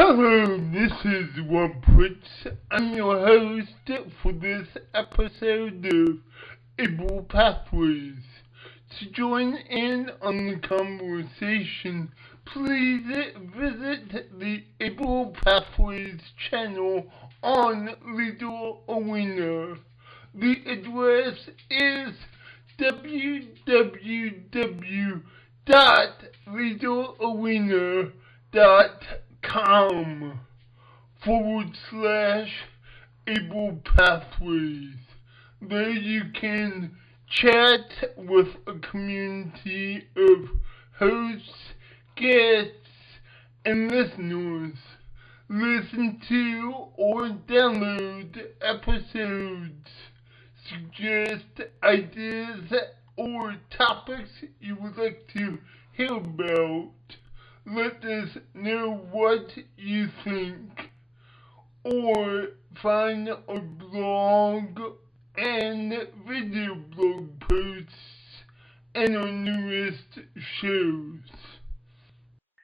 Hello, this is Rob Pritz. I'm your host for this episode of Able Pathways. To join in on the conversation, please visit the Able Pathways channel on Little Arena. The address is www.littlearena.com/Able Pathways. There you can chat with a community of hosts, guests, and listeners. Listen to or download episodes. Suggest ideas or topics you would like to hear about. Let us know what you think. Or find our blog and video blog posts and our newest shows.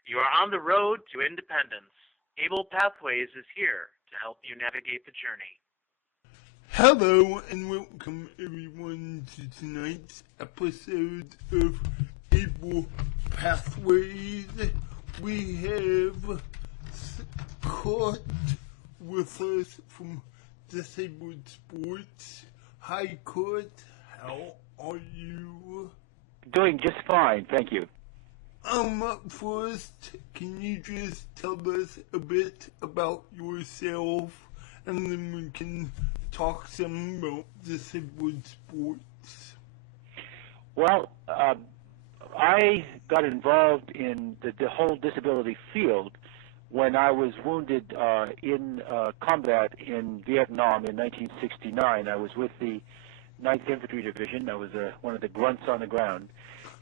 You are on the road to independence. Able Pathways is here to help you navigate the journey. Hello and welcome everyone to tonight's episode of Able Pathways. We have Kirk with us from Disabled Sports. Hi Kirk, how are you? Doing just fine, thank you. First, can you just tell us a bit about yourself, and then we can talk some about Disabled Sports? Well, I got involved in the whole disability field when I was wounded in combat in Vietnam in 1969. I was with the 9th Infantry Division. I was one of the grunts on the ground.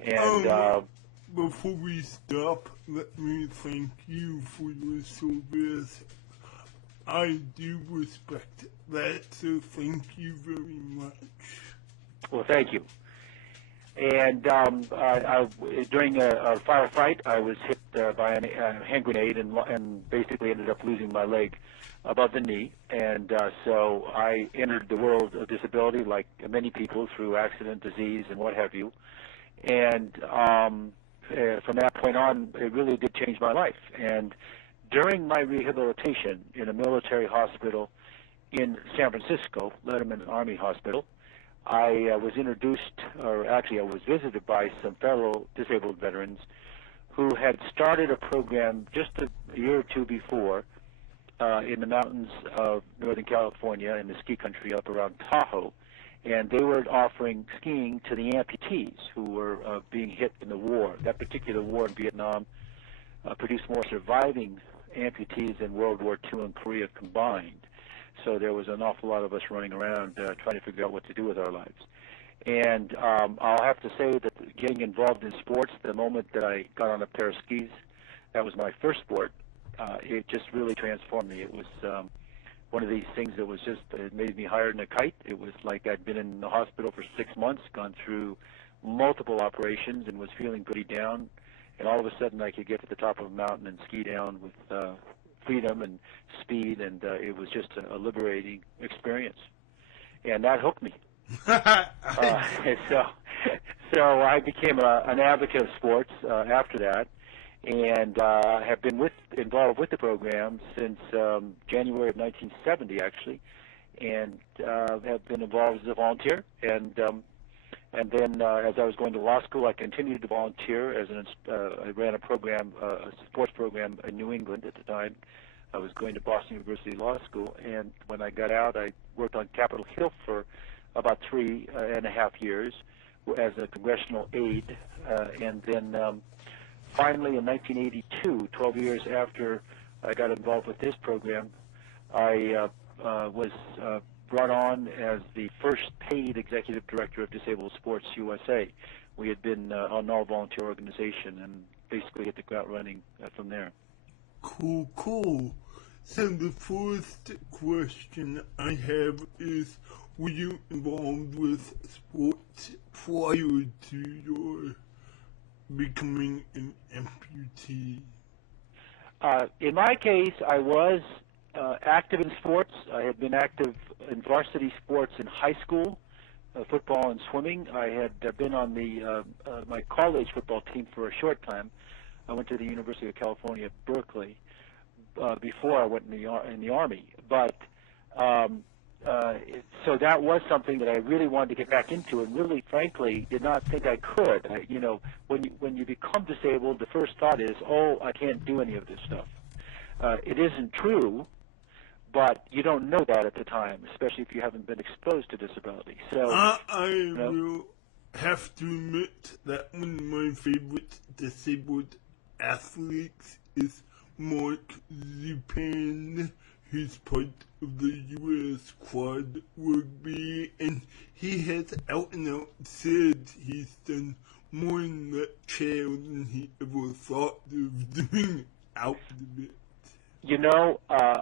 And before we stop, let me thank you for your service. I do respect that, so thank you very much. Well, thank you. And during a firefight, I was hit by a hand grenade and basically ended up losing my leg above the knee. And so I entered the world of disability like many people through accident, disease, and what have you. And from that point on, it really did change my life. And during my rehabilitation in a military hospital in San Francisco, Letterman Army Hospital, I was introduced, or actually I was visited by some fellow disabled veterans who had started a program just a year or two before in the mountains of Northern California in the ski country up around Tahoe. And they were offering skiing to the amputees who were being hit in the war. That particular war in Vietnam produced more surviving amputees than World War II and Korea combined. So there was an awful lot of us running around trying to figure out what to do with our lives. And I'll have to say that getting involved in sports, the moment that I got on a pair of skis, that was my first sport, it just really transformed me. It was one of these things that was just, it made me higher than a kite. It was like I'd been in the hospital for 6 months, gone through multiple operations, and was feeling pretty down. And all of a sudden I could get to the top of a mountain and ski down with freedom and speed, and it was just a liberating experience. And that hooked me. So I became an advocate of sports after that, and have been involved with the program since January of 1970, actually, and have been involved as a volunteer. And then as I was going to law school, I continued to volunteer as I ran a program, a sports program in New England at the time. I was going to Boston University Law School, and when I got out, I worked on Capitol Hill for about 3.5 years as a congressional aide, and then finally in 1982, 12 years after I got involved with this program, I was brought on as the first paid executive director of Disabled Sports USA. We had been an all-volunteer organization and basically hit the ground running from there. Cool. So the first question I have is, were you involved with sports prior to your becoming an amputee? In my case, I was active in sports. I had been active in varsity sports in high school, football and swimming. I had been on the my college football team for a short time. I went to the University of California at Berkeley before I went in the Army. But so that was something that I really wanted to get back into, and really, frankly, did not think I could. When you become disabled, the first thought is, oh, I can't do any of this stuff. It isn't true, but you don't know that at the time, especially if you haven't been exposed to disability. So I will have to admit that one of my favorite disabled athletes is Mark Zupan, who's part of the U.S. quad rugby, and he has out and out said he's done more in that chair than he ever thought of doing out of it.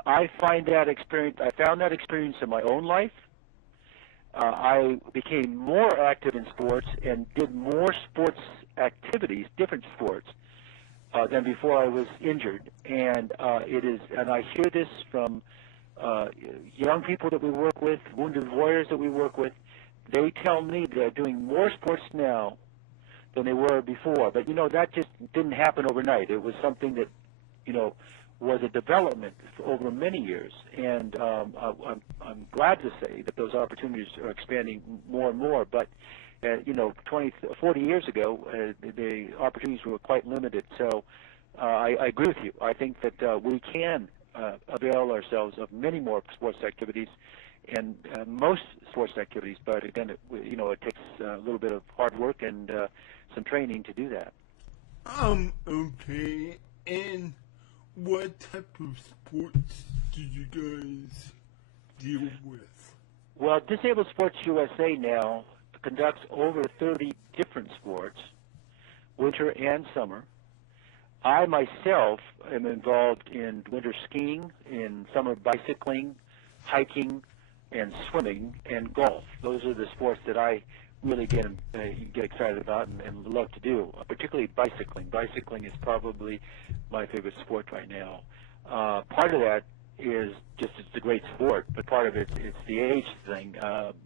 I found that experience in my own life. I became more active in sports and did more sports activities, different sports, than before I was injured. And I hear this from young people that we work with, wounded warriors that we work with. They tell me they're doing more sports now than they were before. But that just didn't happen overnight. It was something that was a development over many years, and I'm glad to say that those opportunities are expanding more and more. But 40 years ago, the opportunities were quite limited. So I agree with you. I think that we can avail ourselves of many more sports activities, and most sports activities. But again, it takes a little bit of hard work and some training to do that. Okay. And what type of sports do you guys deal with? Well, Disabled Sports USA now conducts over 30 different sports, winter and summer. I myself am involved in winter skiing, in summer bicycling, hiking, and swimming, and golf. Those are the sports that I really get excited about and love to do, particularly bicycling. Bicycling is probably my favorite sport right now. Part of that is just it's a great sport, but part of it's the age thing.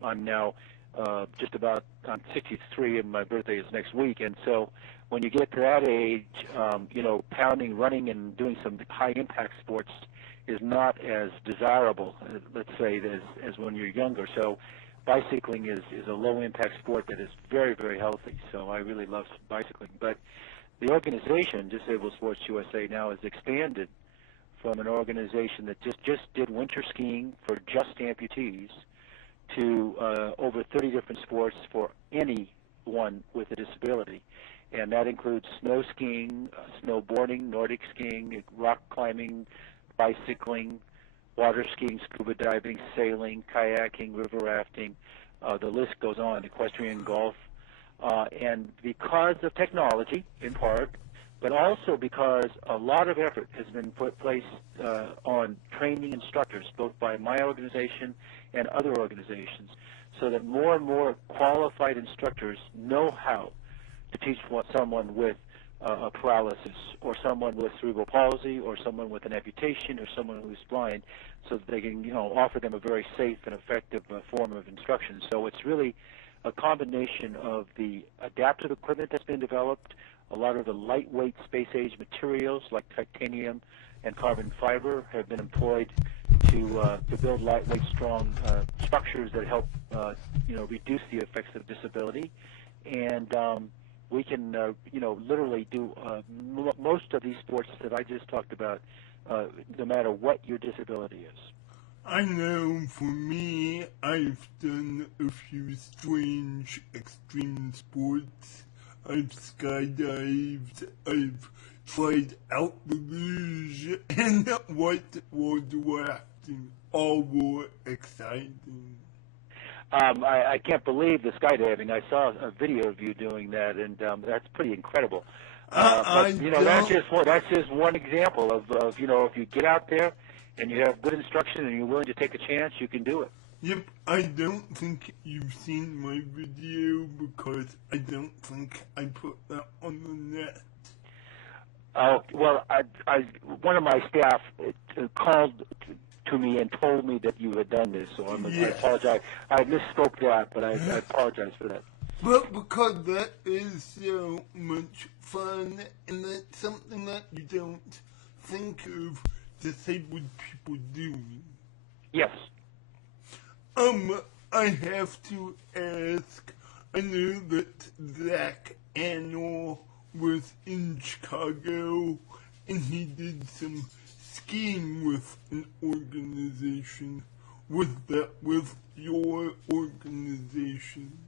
I'm now I'm 63 and my birthday is next week, and so when you get to that age, pounding, running, and doing some high-impact sports is not as desirable, let's say, as when you're younger. So bicycling is a low-impact sport that is very, very healthy, so I really love bicycling. But the organization, Disabled Sports USA, now has expanded from an organization that just did winter skiing for just amputees to over 30 different sports for anyone with a disability. And that includes snow skiing, snowboarding, Nordic skiing, rock climbing, bicycling, water skiing, scuba diving, sailing, kayaking, river rafting. The list goes on, equestrian golf. And because of technology, in part, but also because a lot of effort has been placed on training instructors, both by my organization and other organizations, so that more and more qualified instructors know how to teach someone with a paralysis, or someone with cerebral palsy, or someone with an amputation, or someone who's blind, so that they can offer them a very safe and effective form of instruction. So it's really a combination of the adaptive equipment that's been developed, a lot of the lightweight space-age materials like titanium and carbon fiber have been employed to build lightweight, strong structures that help reduce the effects of disability, and we can literally do most of these sports that I just talked about, no matter what your disability is. I know for me, I've done a few strange extreme sports. I've skydived, I've tried out the luge, and whitewater rafting. All were exciting. I can't believe the skydiving. I saw a video of you doing that, and that's pretty incredible. But that's just one example of if you get out there and you have good instruction and you're willing to take a chance, you can do it. Yep, I don't think you've seen my video because I don't think I put that on the net. Oh, well, one of my staff called to me and told me that you had done this, so I apologize. I misspoke that, but I apologize for that. But because that is so much fun, and that's something that you don't think of disabled people doing. Yes. I have to ask, I know that Zach Annual was in Chicago, and he did some skiing with an organization. Was that with your organization?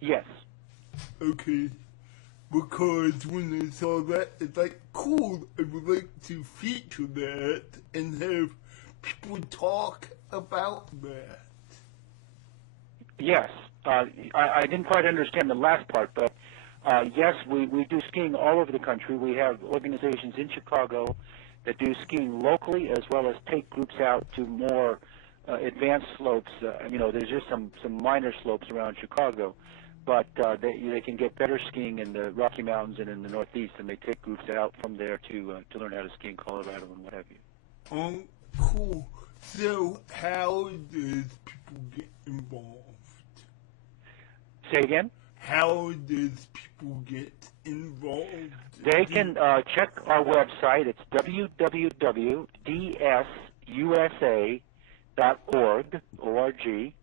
Yes. Okay. Because when I saw that, it's like, cool, I would like to feature that and have people talk about that. Yes. I didn't quite understand the last part, but yes, we do skiing all over the country. We have organizations in Chicago that do skiing locally, as well as take groups out to more advanced slopes. There's just some minor slopes around Chicago, but they can get better skiing in the Rocky Mountains and in the Northeast, and they take groups out from there to learn how to ski in Colorado and what have you. Oh, cool. So how does people get involved? Say again? How does people get involved? They can check our website. It's www.dsusa.org, O-R-G,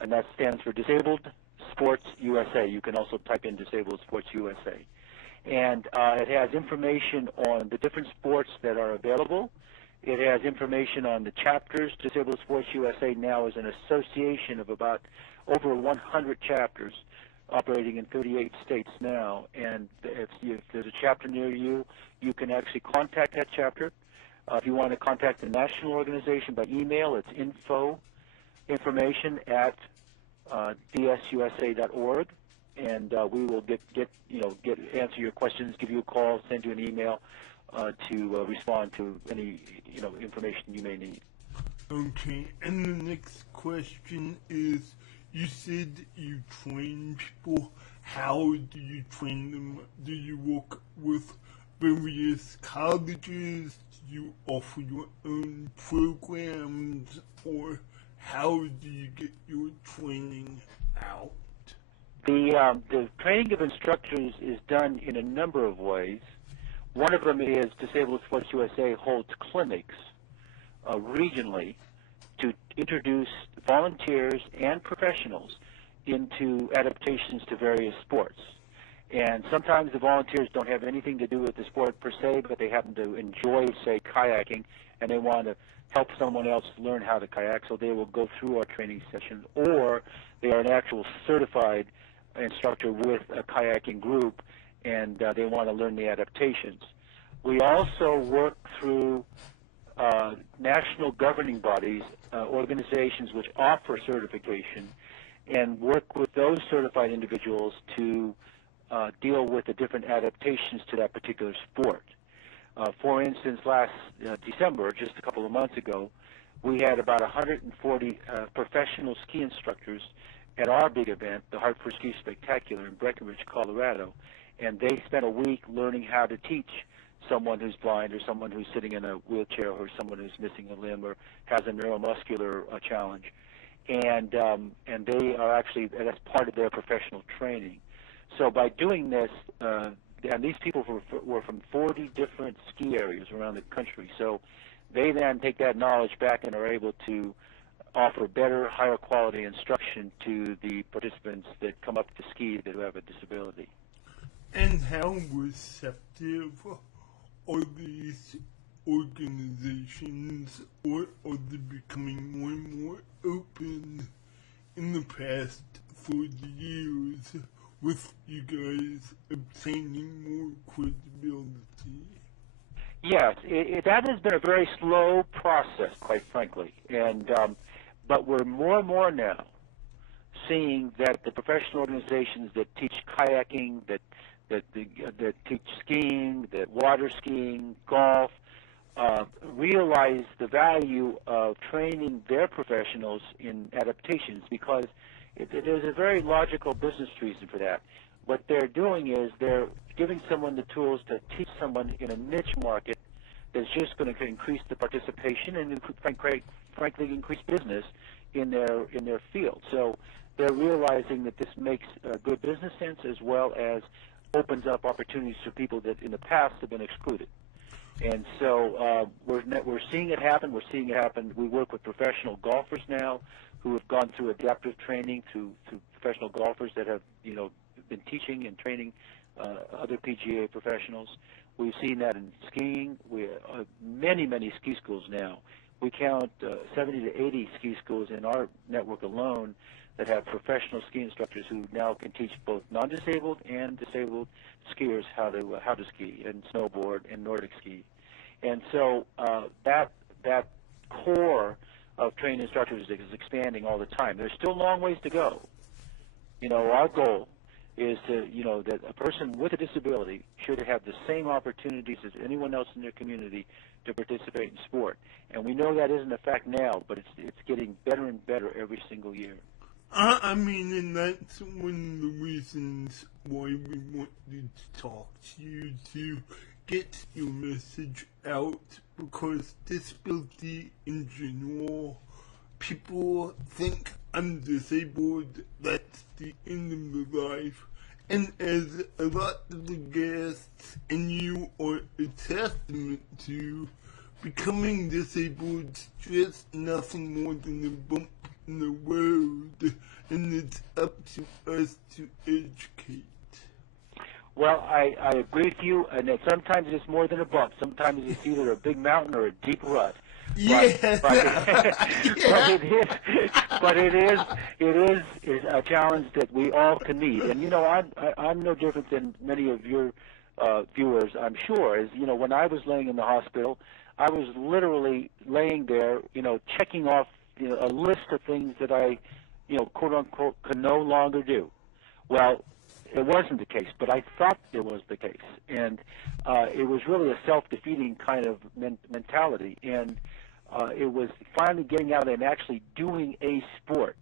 and that stands for Disabled Sports USA. You can also type in Disabled Sports USA. And it has information on the different sports that are available. It has information on the chapters. Disabled Sports USA now is an association of about over 100 chapters operating in 38 states now. And if there's a chapter near you, you can actually contact that chapter. If you want to contact the national organization by email, it's information at dsusa.org, and we will answer your questions, give you a call, send you an email to respond to any information you may need. Okay, and the next question is, you said you train people. How do you train them? Do you work with various colleges? Do you offer your own programs? Or how do you get your training out? The training of instructors is done in a number of ways. One of them is Disabled Sports USA holds clinics regionally to introduce volunteers and professionals into adaptations to various sports. And sometimes the volunteers don't have anything to do with the sport per se, but they happen to enjoy, say, kayaking, and they want to help someone else learn how to kayak, so they will go through our training session, or they are an actual certified instructor with a kayaking group, and they want to learn the adaptations. We also work through national governing bodies, organizations which offer certification, and work with those certified individuals to deal with the different adaptations to that particular sport. For instance, last December, just a couple of months ago, we had about 140 professional ski instructors at our big event, the Hartford Ski Spectacular in Breckenridge, Colorado, and they spent a week learning how to teach someone who's blind, or someone who's sitting in a wheelchair, or someone who's missing a limb, or has a neuromuscular challenge. And they are actually, that's part of their professional training. So by doing this, and these people were from 40 different ski areas around the country, so they then take that knowledge back and are able to offer better, higher quality instruction to the participants that come up to ski that have a disability. And how receptive are these organizations, or are they becoming more and more open in the past 40 years with you guys obtaining more credibility? Yes, that has been a very slow process, quite frankly, and but we're more and more now seeing that the professional organizations that teach kayaking, that teach skiing, that water skiing, golf, realize the value of training their professionals in adaptations, because there's a very logical business reason for that. What they're doing is they're giving someone the tools to teach someone in a niche market that's just going to increase the participation and, frankly, increase business in their field. So they're realizing that this makes good business sense as well as opens up opportunities for people that in the past have been excluded. And so we're seeing it happen. We're seeing it happen. We work with professional golfers now who have gone through adaptive training, through professional golfers that have been teaching and training other PGA professionals. We've seen that in skiing. We many ski schools now. We count 70 to 80 ski schools in our network alone that have professional ski instructors who now can teach both non-disabled and disabled skiers how to ski and snowboard and Nordic ski. And so that core of trained instructors is expanding all the time. There's still a long ways to go. Our goal is that a person with a disability should have the same opportunities as anyone else in their community to participate in sport. And we know that isn't a fact now, but it's getting better and better every single year. And that's one of the reasons why we wanted to talk to you, to get your message out, because disability in general, people think I'm disabled, that's the end of the life. And as a lot of the guests and you are a testament to, becoming disabled is just nothing more than a bump in the road, and it's up to us to educate. Well, I agree with you, and that sometimes it's more than a bump. Sometimes it's either a big mountain or a deep rut. Yeah. But it is a challenge that we all can meet. And I'm no different than many of your viewers, I'm sure. As when I was laying in the hospital, I was literally laying there, checking off a list of things that I, quote unquote, could no longer do. Well, it wasn't the case, but I thought it was the case, and it was really a self-defeating kind of mentality. And it was finally getting out and actually doing a sport,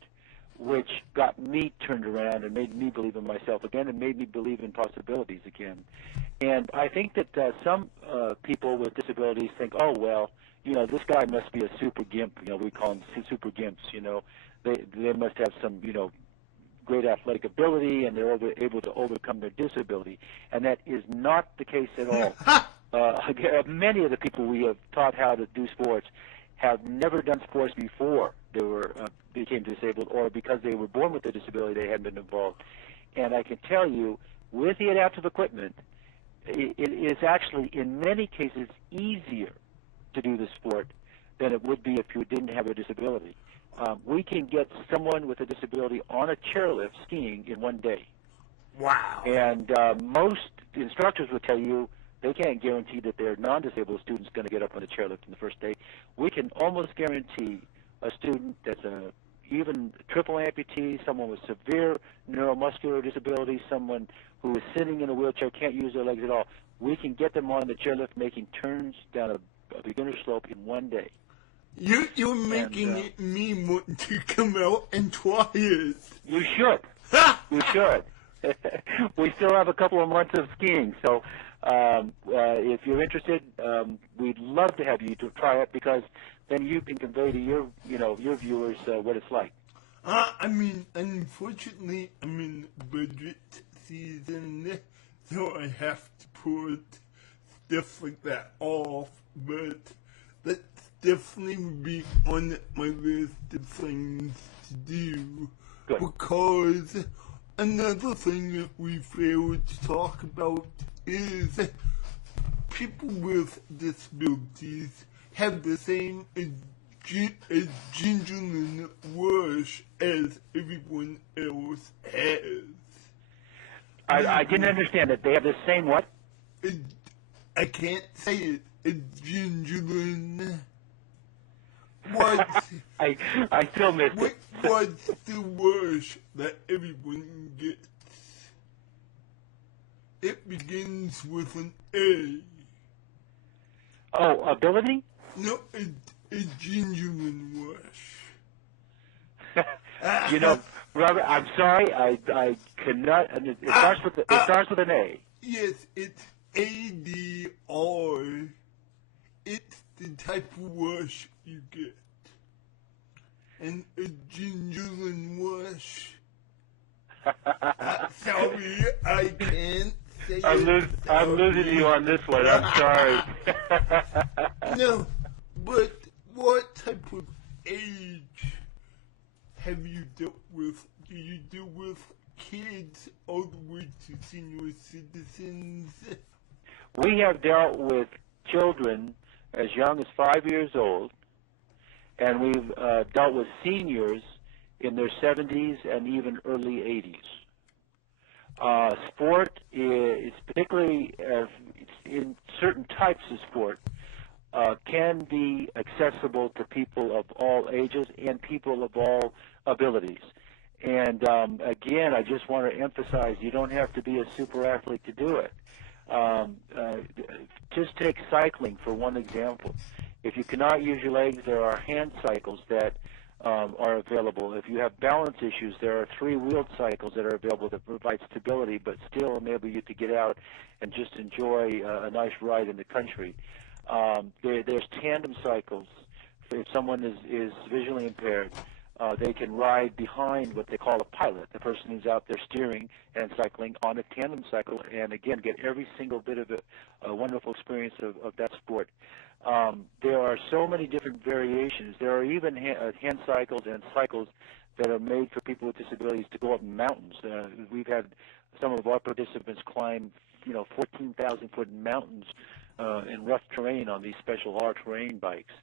which got me turned around and made me believe in myself again and made me believe in possibilities again. And I think that some people with disabilities think, oh, well, this guy must be a super gimp. We call them super gimps. They must have some, great athletic ability, and they're able to overcome their disability. And that is not the case at all. Many of the people we have taught how to do sports have never done sports before they became disabled, or because they were born with a disability, they hadn't been involved. And I can tell you, with the adaptive equipment, it is actually, in many cases, easier to do the sport than it would be if you didn't have a disability. We can get someone with a disability on a chairlift skiing in one day. Wow. And most instructors will tell you they can't guarantee that their non-disabled student's going to get up on the chairlift in the first day. We can almost guarantee a student that's even triple amputee, someone with severe neuromuscular disability, someone who is sitting in a wheelchair, can't use their legs at all. We can get them on the chairlift making turns down a beginner slope in one day. You're making me want to come out and try it. You should. You should. We still have a couple of months of skiing, so if you're interested, we'd love to have you to try it, because then you can convey to your viewers what it's like. Unfortunately, I'm in budget season, so I have to put stuff like that off, but that's definitely would be on my list of things to do. Good. Because another thing that we failed to talk about is people with disabilities have the same adrenaline rush as everyone else has. I didn't understand it. They have the same what? I can't say it. Adrenaline. What? I still missed it. What's the rush that everyone gets? It begins with an A. Oh, ability? No, a genuine rush. Robert, I'm sorry, I cannot. It starts with an A. Yes, it's ADR. It's the type of rush you get. And adrenaline rush. Sorry, I can't say it. I'm losing you on this one. I'm sorry. No, but what type of age have you dealt with? Do you deal with kids all the way to senior citizens? We have dealt with children as young as 5 years old, and we've dealt with seniors in their 70s and even early 80s. Sport is particularly in certain types of sport can be accessible to people of all ages and people of all abilities. And again, I just want to emphasize you don't have to be a super athlete to do it. Just take cycling for one example. If you cannot use your legs, there are hand cycles that are available. If you have balance issues, there are three-wheeled cycles that are available that provide stability, but still enable you to get out and just enjoy a nice ride in the country. There's tandem cycles. If someone is visually impaired, they can ride behind what they call a pilot, the person who's out there steering and cycling on a tandem cycle, and again, get every single bit of a wonderful experience of that sport. There are so many different variations. There are even hand cycles and cycles that are made for people with disabilities to go up mountains. We've had some of our participants climb, 14,000-foot mountains in rough terrain on these special all-terrain bikes.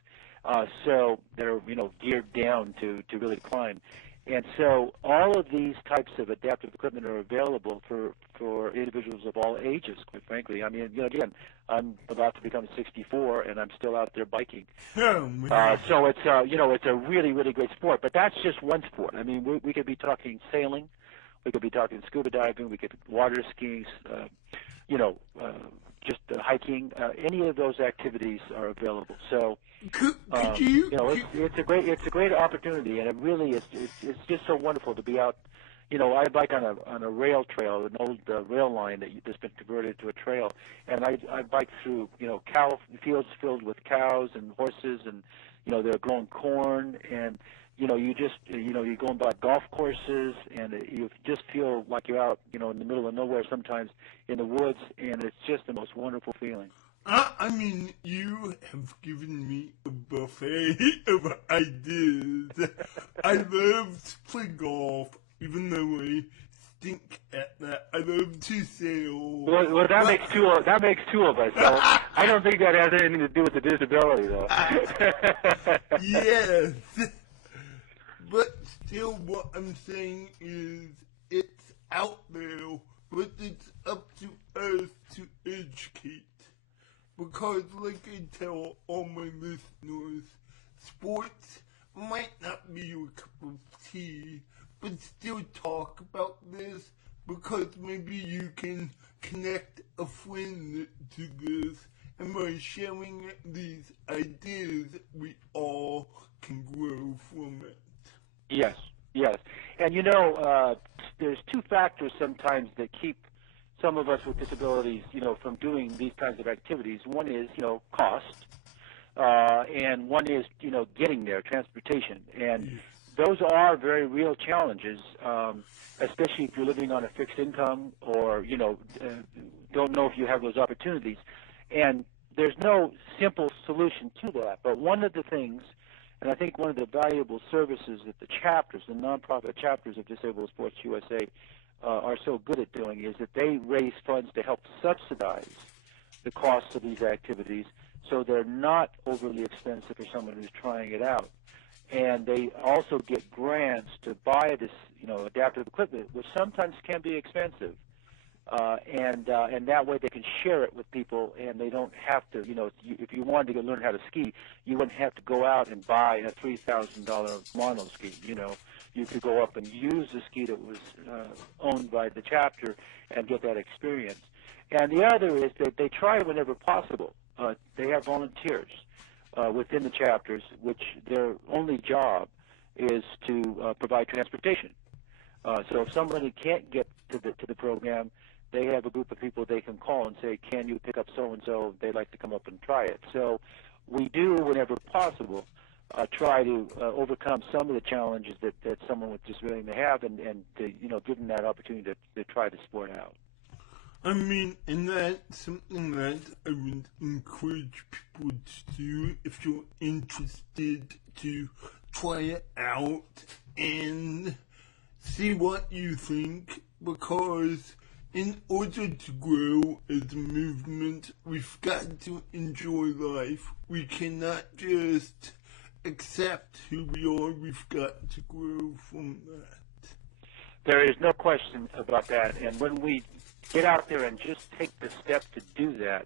So they're, geared down to really climb. And so all of these types of adaptive equipment are available for individuals of all ages, quite frankly. I mean, again, I'm about to become 64, and I'm still out there biking. So it's, it's a really, really great sport. But that's just one sport. I mean, we could be talking sailing. We could be talking scuba diving. We could water skiing, just hiking. Any of those activities are available. So, it's a great opportunity, and it really is. It's just so wonderful to be out. I bike on a rail trail, an old rail line that's been converted to a trail, and I bike through cow fields filled with cows and horses, and they're growing corn, and you're going by golf courses, and you just feel like you're out, in the middle of nowhere sometimes in the woods, and it's just the most wonderful feeling. I mean, you have given me a buffet of ideas. I love to play golf, even though I stink at that. I love to sail. Well, that makes two of us. So I don't think that has anything to do with the disability, though. Yes. But still, what I'm saying is it's out there, but it's up to us to educate. Because, like I tell all my listeners, sports might not be your cup of tea, but still talk about this, because maybe you can connect a friend to this, and by sharing these ideas, we all can grow from it. Yes. And there's two factors sometimes that keep some of us with disabilities, from doing these kinds of activities. One is, cost, and one is, getting there, transportation. And those are very real challenges, especially if you're living on a fixed income or, don't know if you have those opportunities. And there's no simple solution to that. But one of the things, and I think one of the valuable services that the chapters, the nonprofit chapters of Disabled Sports USA, are so good at doing, is that they raise funds to help subsidize the costs of these activities, so they're not overly expensive for someone who's trying it out. And they also get grants to buy this, adaptive equipment, which sometimes can be expensive. And that way they can share it with people, and they don't have to, if you wanted to learn how to ski, you wouldn't have to go out and buy a $3,000 mono ski. You could go up and use the ski that was owned by the chapter and get that experience. And the other is that they try whenever possible. They have volunteers within the chapters, which their only job is to provide transportation. So if somebody can't get to the program, they have a group of people they can call and say, can you pick up so-and-so? They'd like to come up and try it. So we do, whenever possible, try to overcome some of the challenges that someone with disability may have, and to, give them that opportunity to try the sport out. I mean, and that's something that I would encourage people to do if you're interested, to try it out and see what you think, because in order to grow as a movement, we've got to enjoy life. We cannot just accept who we are. We've got to grow from that. There is no question about that. And when we get out there and just take the step to do that,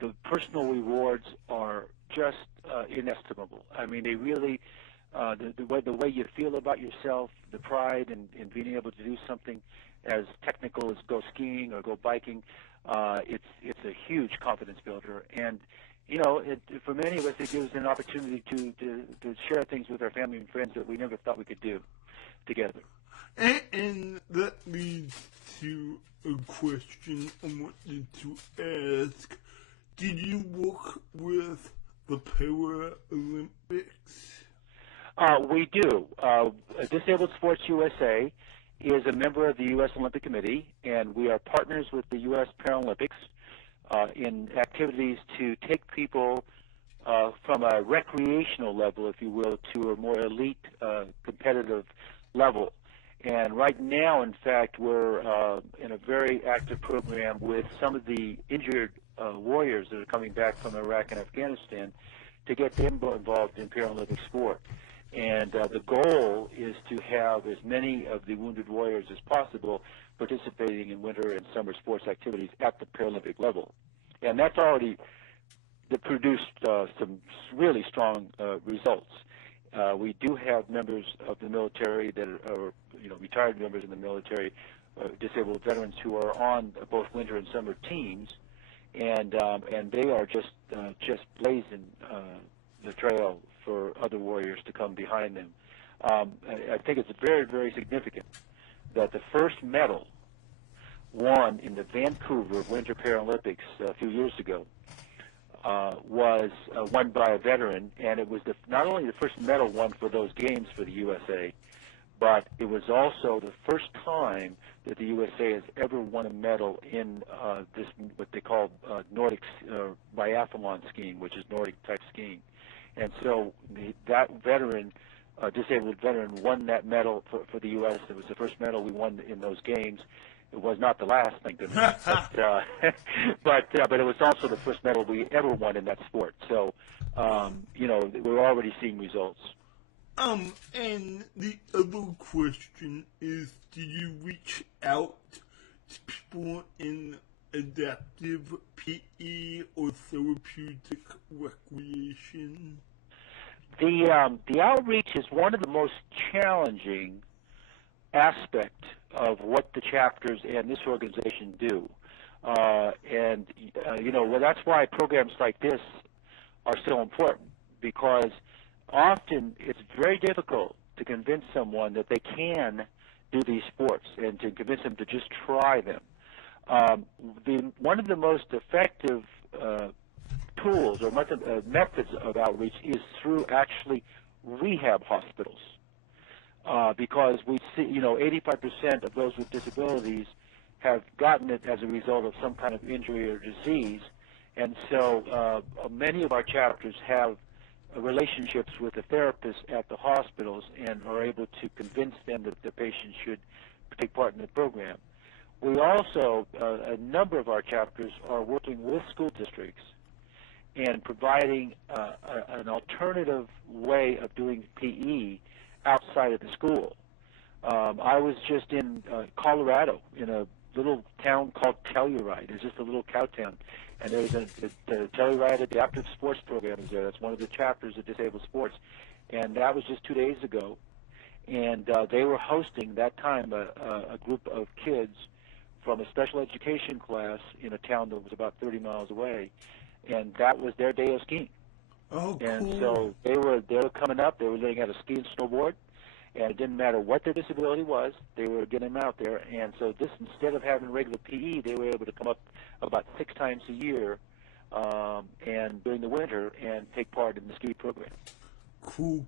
the personal rewards are just inestimable. I mean, they really, the way you feel about yourself, the pride in being able to do something as technical as go skiing or go biking, it's a huge confidence builder. And for many of us, it gives an opportunity to share things with our family and friends that we never thought we could do together. And that leads to a question I wanted to ask. Did you work with the Paralympics? We do. Disabled Sports USA is a member of the U.S. Olympic Committee, and we are partners with the U.S. Paralympics in activities to take people from a recreational level, if you will, to a more elite competitive level. And right now, in fact, we're in a very active program with some of the injured warriors that are coming back from Iraq and Afghanistan to get them involved in Paralympic sport. And the goal is to have as many of the wounded warriors as possible participating in winter and summer sports activities at the Paralympic level. And that's already produced some really strong results. We do have members of the military that are retired members in the military, disabled veterans who are on both winter and summer teams, and they are just blazing the trail for other warriors to come behind them. I think it's very, very significant that the first medal won in the Vancouver Winter Paralympics a few years ago was won by a veteran, and it was not only the first medal won for those games for the USA, but it was also the first time that the USA has ever won a medal in this, what they call Nordic biathlon skiing, which is Nordic type skiing. And so that veteran, disabled veteran, won that medal for the U.S. It was the first medal we won in those games. It was not the last, thank goodness. but it was also the first medal we ever won in that sport. So, we're already seeing results. And the other question is, do you reach out to people in adaptive PE or therapeutic recreation? The outreach is one of the most challenging aspects of what the chapters and this organization do. That's why programs like this are so important, because often it's very difficult to convince someone that they can do these sports and to convince them to just try them. One of the most effective tools or methods of outreach is through actually rehab hospitals, because we see 85% of those with disabilities have gotten it as a result of some kind of injury or disease, and so many of our chapters have relationships with the therapists at the hospitals and are able to convince them that the patient should take part in the program. We also, a number of our chapters are working with school districts and providing an alternative way of doing PE outside of the school. I was just in Colorado in a little town called Telluride. It's just a little cow town. And there's the Telluride Adaptive Sports Program is there. That's one of the chapters of Disabled Sports. And that was just 2 days ago. And they were hosting, that time, a group of kids from a special education class in a town that was about 30 miles away. And that was their day of skiing. Oh, cool. And so they were coming up. They were learning how to ski and snowboard. And it didn't matter what their disability was, they were getting them out there. And so this, instead of having regular PE, they were able to come up about 6 times a year and during the winter and take part in the ski program. Cool.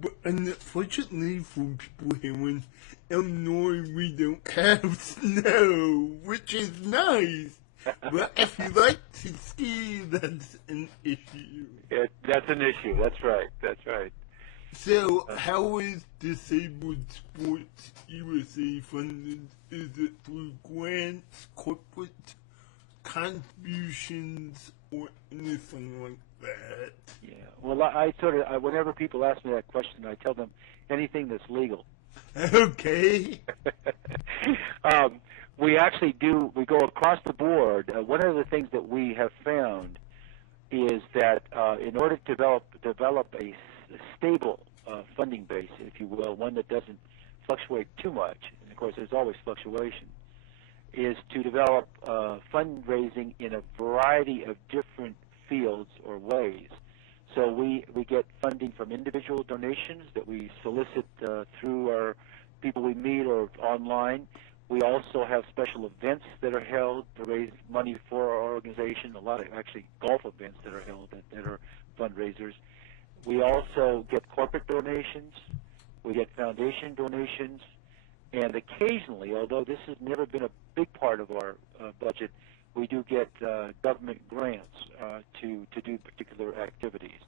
But unfortunately for people here in Illinois, we don't have snow, which is nice. But if you like to ski, that's an issue. That's an issue. That's right. So, how is Disabled Sports USA funded? Is it through grants, corporate contributions, or anything like that? Yeah. Well, I whenever people ask me that question, I tell them anything that's legal. Okay. We actually do. We go across the board. One of the things that we have found is that in order to develop a stable funding base, if you will, one that doesn't fluctuate too much, and of course there's always fluctuation, is to develop fundraising in a variety of different fields or ways. So we get funding from individual donations that we solicit through our people we meet or online. We also have special events that are held to raise money for our organization, a lot of actually golf events that are held that are fundraisers. We also get corporate donations, we get foundation donations, and occasionally, although this has never been a big part of our budget, we do get government grants to do particular activities.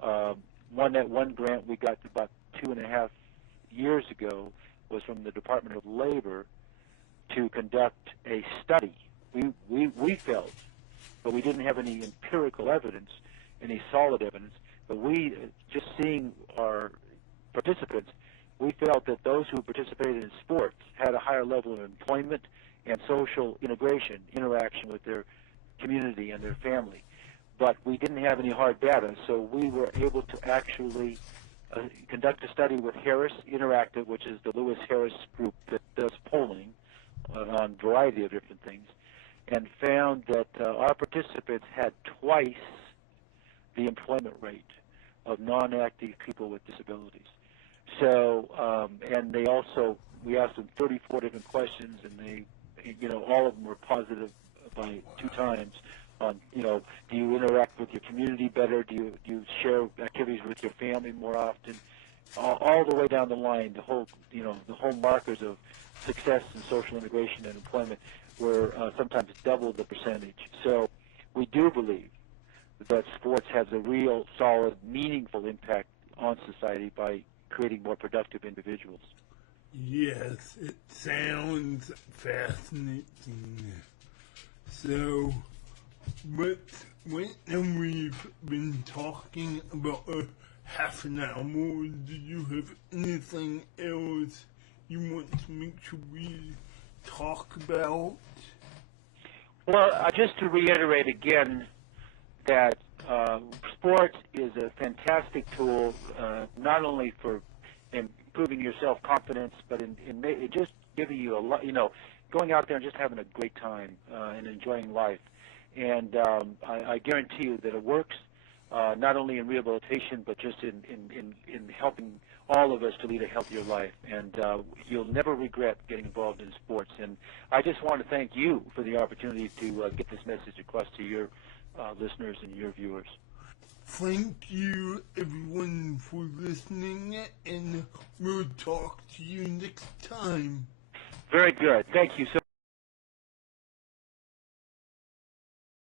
One grant we got about 2.5 years ago was from the Department of Labor to conduct a study. We felt, but we didn't have any empirical evidence, any solid evidence, but we, just seeing our participants, we felt that those who participated in sports had a higher level of employment and social interaction with their community and their family. But we didn't have any hard data, so we were able to actually conduct a study with Harris Interactive, which is the Lewis Harris group that does polling on a variety of different things, and found that our participants had twice the employment rate of non-active people with disabilities. So, and they also, we asked them 34 different questions, and they, all of them were positive by 2 times on, do you interact with your community better? Do you share activities with your family more often? All the way down the line, the whole markers of success and social integration and employment were sometimes double the percentage. So we do believe that sports has a real, solid, meaningful impact on society by creating more productive individuals. Yes, it sounds fascinating. So, but when we've been talking about a half an hour more, do you have anything else you want to make sure we talk about? Well, just to reiterate again that sports is a fantastic tool, not only for improving your self-confidence, but in just giving you a lot, going out there and just having a great time and enjoying life. And I guarantee you that it works not only in rehabilitation, but just in helping all of us to lead a healthier life. And you'll never regret getting involved in sports. And I just want to thank you for the opportunity to get this message across to your listeners and your viewers. Thank you, everyone, for listening, and we'll talk to you next time. Very good. Thank you so